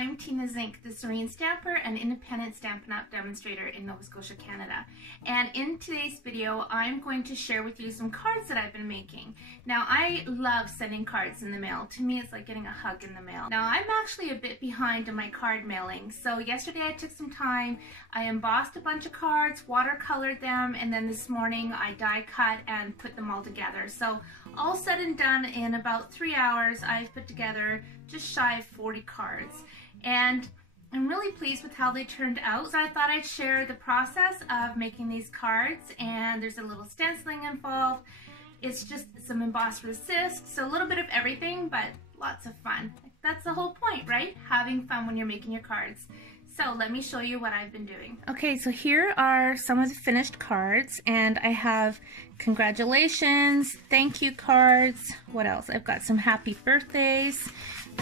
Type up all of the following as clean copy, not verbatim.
I'm Tina Zink, the Serene stamper and independent Stampin' Up! Demonstrator in Nova Scotia, Canada. And in today's video, I'm going to share with you some cards that I've been making. Now, I love sending cards in the mail. To me, it's like getting a hug in the mail. Now, I'm actually a bit behind in my card mailing. So yesterday I took some time, I embossed a bunch of cards, watercolored them, and then this morning I die cut and put them all together. So all said and done, in about 3 hours, I've put together just shy of 40 cards. And I'm really pleased with how they turned out. So I thought I'd share the process of making these cards, and there's a little stenciling involved. It's just some emboss resist, so a little bit of everything, but lots of fun. That's the whole point, right? Having fun when you're making your cards. So let me show you what I've been doing. Okay, so here are some of the finished cards, and I have congratulations, thank you cards. What else? I've got some happy birthdays.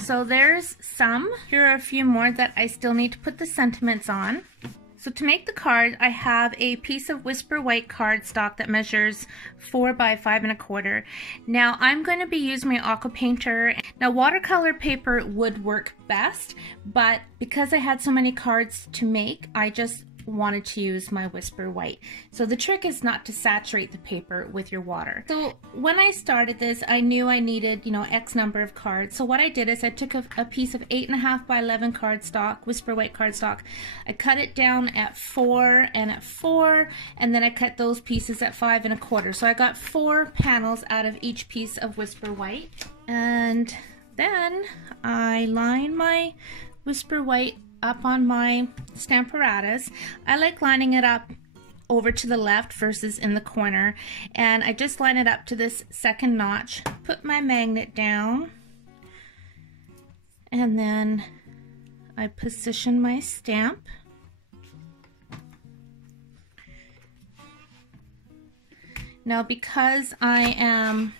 So there's some. Here are a few more that I still need to put the sentiments on. So to make the card, I have a piece of Whisper White cardstock that measures 4 by 5 1/4. Now I'm going to be using my aqua painter. Now watercolor paper would work best, but because I had so many cards to make, I just wanted to use my Whisper White. So the trick is not to saturate the paper with your water. So when I started this, I knew I needed, X number of cards. So what I did is I took a piece of 8.5 by 11 cardstock, Whisper White cardstock. I cut it down at 4 and at 4, and then I cut those pieces at 5 1/4. So I got 4 panels out of each piece of Whisper White. And then I line my Whisper White up on my Stamparatus. I like lining it up over to the left versus in the corner, and I just line it up to this second notch, put my magnet down, and then I position my stamp. Now because I am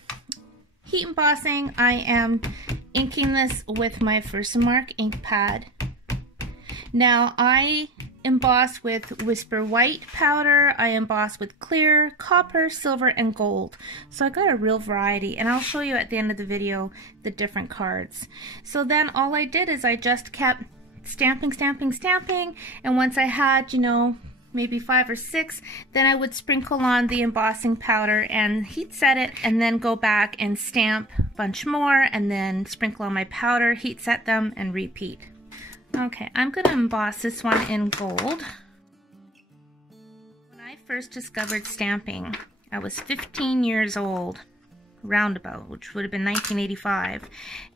heat embossing, I am inking this with my Versamark ink pad. Now I emboss with Whisper White powder, I emboss with clear, copper, silver, and gold. So I got a real variety, and I'll show you at the end of the video the different cards. So then all I did is I just kept stamping, stamping, stamping, and once I had, maybe 5 or 6, then I would sprinkle on the embossing powder and heat set it, and then go back and stamp a bunch more, and then sprinkle on my powder, heat set them, and repeat. Okay, I'm going to emboss this one in gold. When I first discovered stamping, I was 15 years old, roundabout, which would have been 1985,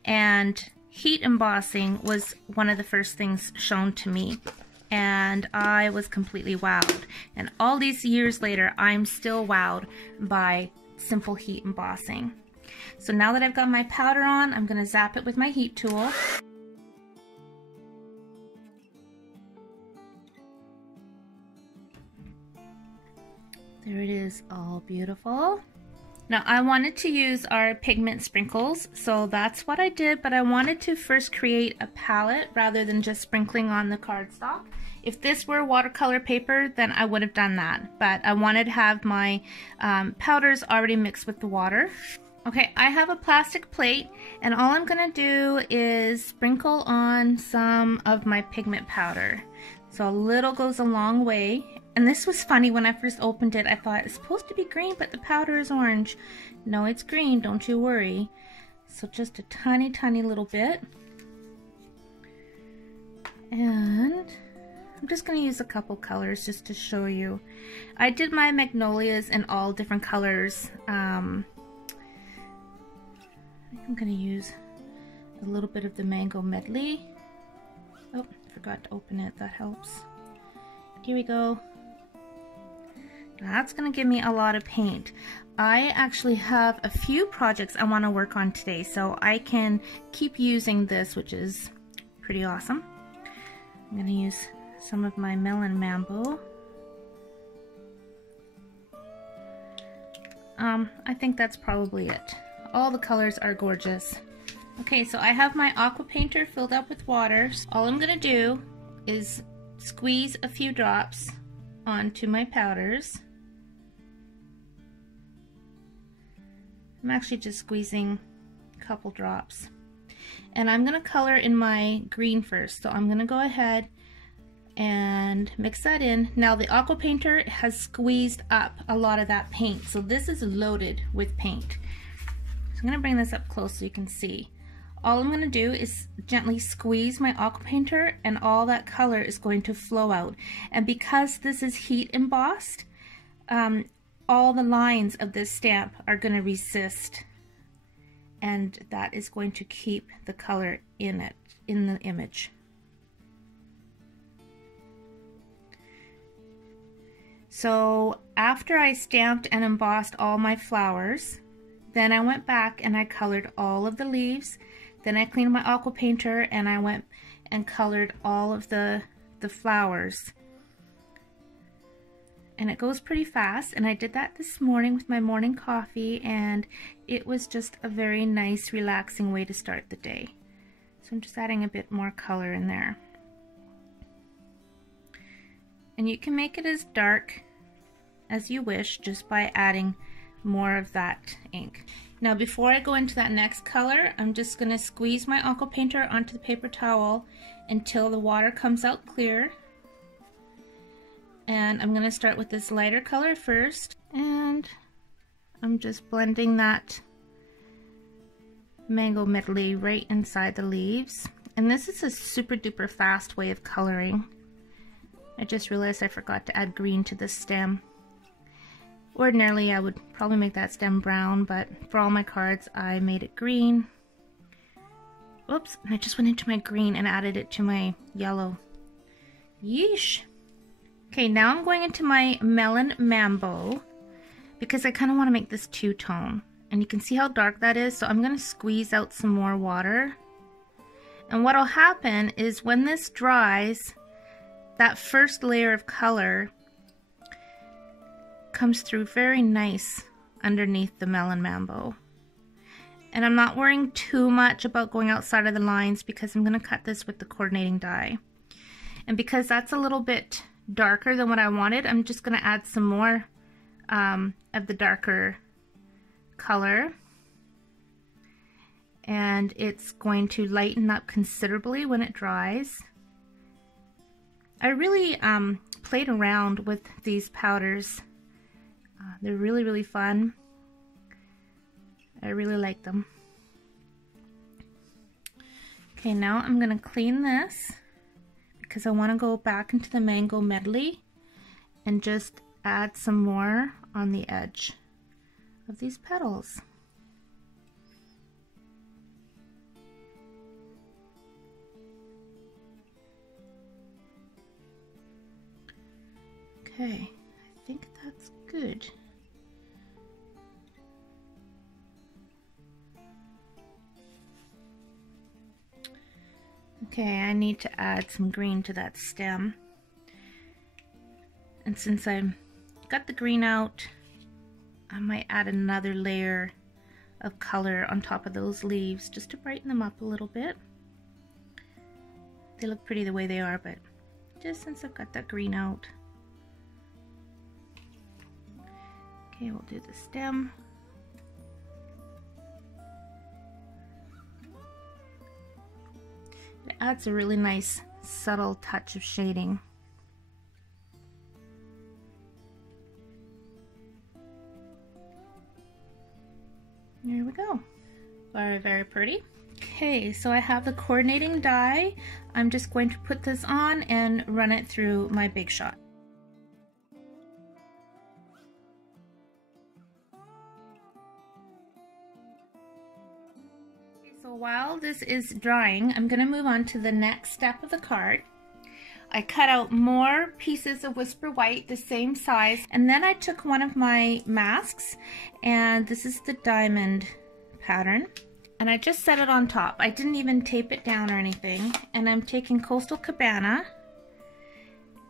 and heat embossing was one of the first things shown to me, and I was completely wowed. And all these years later, I'm still wowed by simple heat embossing. So now that I've got my powder on, I'm going to zap it with my heat tool. There it is, all beautiful. Now I wanted to use our Pigment Sprinkles, so that's what I did, but I wanted to first create a palette rather than just sprinkling on the cardstock. If this were watercolor paper, then I would have done that, but I wanted to have my powders already mixed with the water. Okay, I have a plastic plate, and all I'm gonna do is sprinkle on some of my pigment powder. So a little goes a long way. And this was funny, when I first opened it, I thought it's supposed to be green, but the powder is orange. No, it's green, don't you worry. So just a tiny, tiny little bit. And I'm just going to use a couple colors just to show you. I did my magnolias in all different colors. I'm going to use a little bit of the mango medley. Oh, forgot to open it, that helps. Here we go. That's going to give me a lot of paint. I actually have a few projects I want to work on today, so I can keep using this, which is pretty awesome. I'm going to use some of my Melon Mambo. I think that's probably it. All the colors are gorgeous. Okay, so I have my aqua painter filled up with water. All I'm going to do is squeeze a few drops onto my powders. I'm actually just squeezing a couple drops. And I'm going to color in my green first. So I'm going to go ahead and mix that in. Now the aqua painter has squeezed up a lot of that paint. So this is loaded with paint. So I'm going to bring this up close so you can see. All I'm going to do is gently squeeze my aqua painter and all that color is going to flow out. And because this is heat embossed, all the lines of this stamp are going to resist, and that is going to keep the color in the image. So after I stamped and embossed all my flowers, then I went back and I colored all of the leaves. Then I cleaned my aqua painter and I went and colored all of the flowers. And it goes pretty fast, and I did that this morning with my morning coffee, and it was just a very nice, relaxing way to start the day. So I'm just adding a bit more color in there. And you can make it as dark as you wish just by adding more of that ink. Now before I go into that next color, I'm just going to squeeze my aqua painter onto the paper towel until the water comes out clear. And I'm going to start with this lighter color first, and I'm just blending that mango medley right inside the leaves. And this is a super duper fast way of coloring. I just realized I forgot to add green to this stem. Ordinarily I would probably make that stem brown, but for all my cards I made it green. Oops, and I just went into my green and added it to my yellow. Yeesh! Okay, now I'm going into my Melon Mambo because I kind of want to make this two-tone. And you can see how dark that is, so I'm going to squeeze out some more water. And what will happen is when this dries, that first layer of color comes through very nice underneath the Melon Mambo. And I'm not worrying too much about going outside of the lines because I'm going to cut this with the coordinating die. And because that's a little bit darker than what I wanted, I'm just going to add some more of the darker color, and it's going to lighten up considerably when it dries. I really played around with these powders. They're really fun. I really like them. Okay, now I'm going to clean this because I want to go back into the mango medley and just add some more on the edge of these petals. Okay, I think that's good. Okay, I need to add some green to that stem. And since I got the green out, I might add another layer of color on top of those leaves just to brighten them up a little bit. They look pretty the way they are, but just since I've got that green out. Okay, we'll do the stem. It adds a really nice subtle touch of shading. There we go. Very pretty. Okay, so I have the coordinating die. I'm just going to put this on and run it through my Big Shot. So while this is drying, I'm going to move on to the next step of the card. I cut out more pieces of Whisper White the same size, and then I took one of my masks, and this is the diamond pattern, and I just set it on top. I didn't even tape it down or anything. And I'm taking Coastal Cabana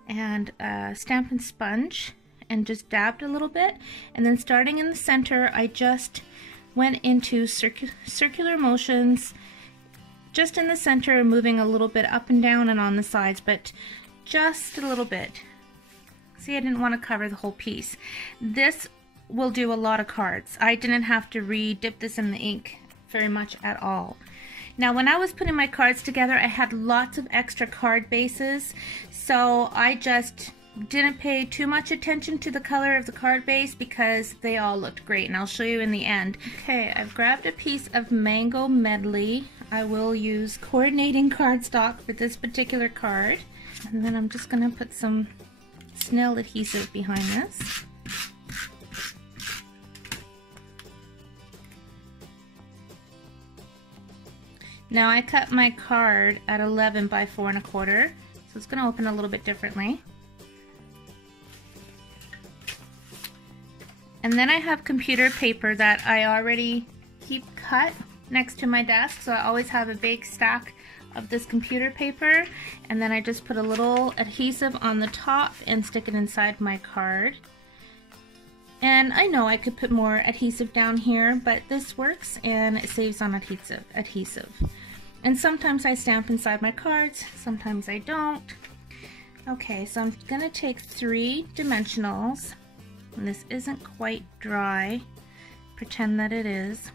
and Stampin' Sponge and just dabbed a little bit, and then starting in the center I just went into circular motions just in the center, moving a little bit up and down and on the sides, but just a little bit. See, I didn't want to cover the whole piece. This will do a lot of cards. I didn't have to re-dip this in the ink very much at all. Now when I was putting my cards together, I had lots of extra card bases, so I just didn't pay too much attention to the color of the card base because they all looked great, and I'll show you in the end. Okay, I've grabbed a piece of Mango Medley. I will use coordinating cardstock for this particular card, and then I'm just going to put some snail adhesive behind this. Now I cut my card at 11 by 4 1/4, so it's going to open a little bit differently. And then I have computer paper that I already keep cut next to my desk, so I always have a big stack of this computer paper, and then I just put a little adhesive on the top and stick it inside my card. And I know I could put more adhesive down here, but this works and it saves on adhesive. And sometimes I stamp inside my cards, sometimes I don't. Okay, so I'm gonna take 3 dimensionals. And this isn't quite dry. Pretend that it is.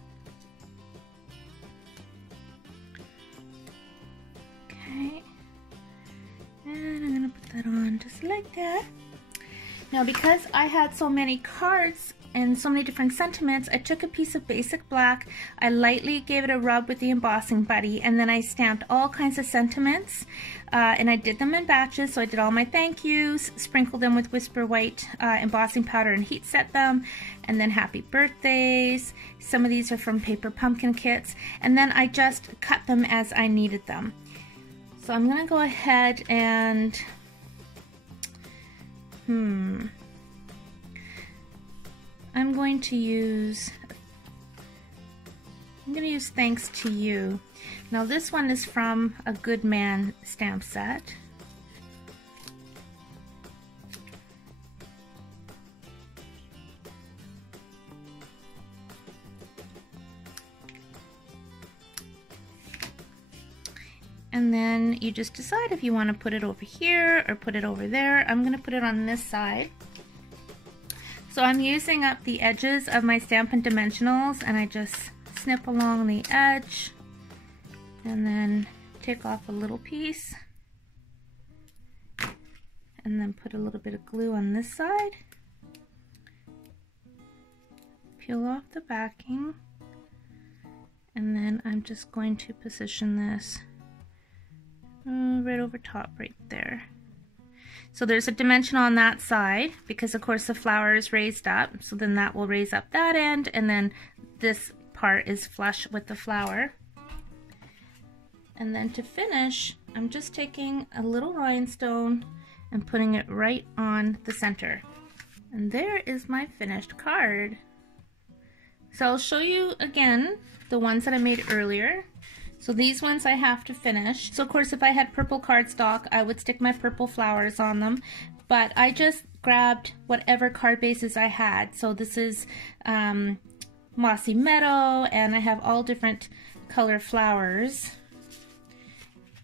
Okay. And I'm gonna put that on just like that. Now because I had so many cards and so many different sentiments, I took a piece of basic black, I lightly gave it a rub with the embossing buddy, and then I stamped all kinds of sentiments, and I did them in batches. So I did all my thank yous, sprinkled them with Whisper White embossing powder and heat set them, and then happy birthdays. Some of these are from paper pumpkin kits, and then I just cut them as I needed them. So I'm gonna go ahead and I'm going to use Thanks to You. Now this one is from a Good Man stamp set. And then you just decide if you want to put it over here or put it over there. I'm going to put it on this side. So I'm using up the edges of my Stampin' Dimensionals, and I just snip along the edge and then take off a little piece and then put a little bit of glue on this side. Peel off the backing, and then I'm just going to position this right over top right there. So there's a dimension on that side because of course the flower is raised up, so then that will raise up that end, and then this part is flush with the flower. And then to finish, I'm just taking a little rhinestone and putting it right on the center. And there is my finished card. So I'll show you again the ones that I made earlier. So these ones I have to finish. So of course if I had purple cardstock, I would stick my purple flowers on them, but I just grabbed whatever card bases I had. So this is Mossy Meadow, and I have all different color flowers.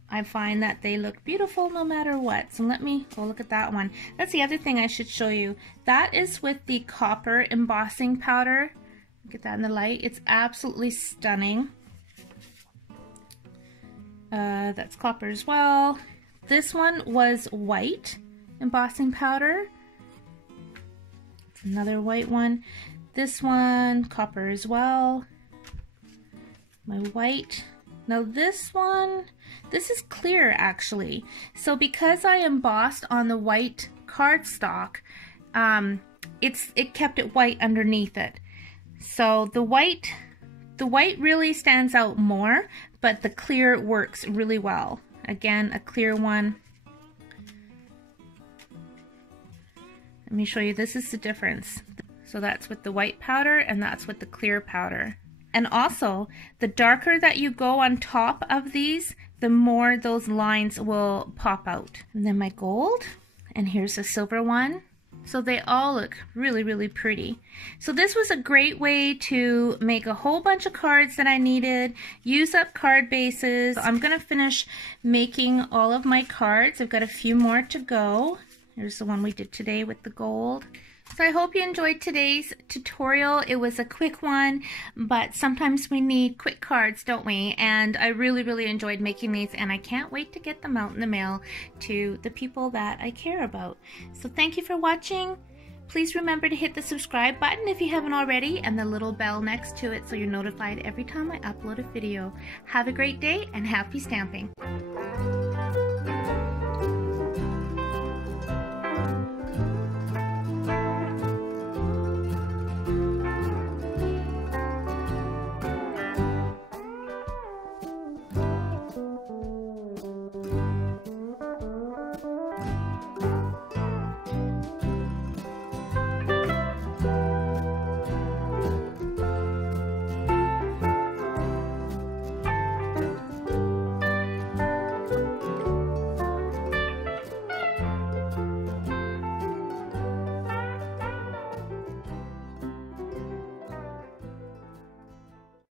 I find that they look beautiful no matter what. So let me go look at that one. That's the other thing I should show you. That is with the copper embossing powder. Look at that in the light. It's absolutely stunning. That's copper as well. This one was white embossing powder. It's another white one. This one, copper as well. My white. Now this one, this is clear actually. So because I embossed on the white cardstock, it kept it white underneath it. So the white really stands out more, but the clear works really well. Again, a clear one. Let me show you, this is the difference. So that's with the white powder and that's with the clear powder. And also, the darker that you go on top of these, the more those lines will pop out. And then my gold, and here's a silver one. So they all look really, really pretty. So this was a great way to make a whole bunch of cards that I needed, use up card bases. I'm gonna finish making all of my cards. I've got a few more to go. Here's the one we did today with the gold. So I hope you enjoyed today's tutorial. It was a quick one, but sometimes we need quick cards, don't we? And I really enjoyed making these, and I can't wait to get them out in the mail to the people that I care about. So thank you for watching. Please remember to hit the subscribe button if you haven't already, and the little bell next to it so you're notified every time I upload a video. Have a great day and happy stamping.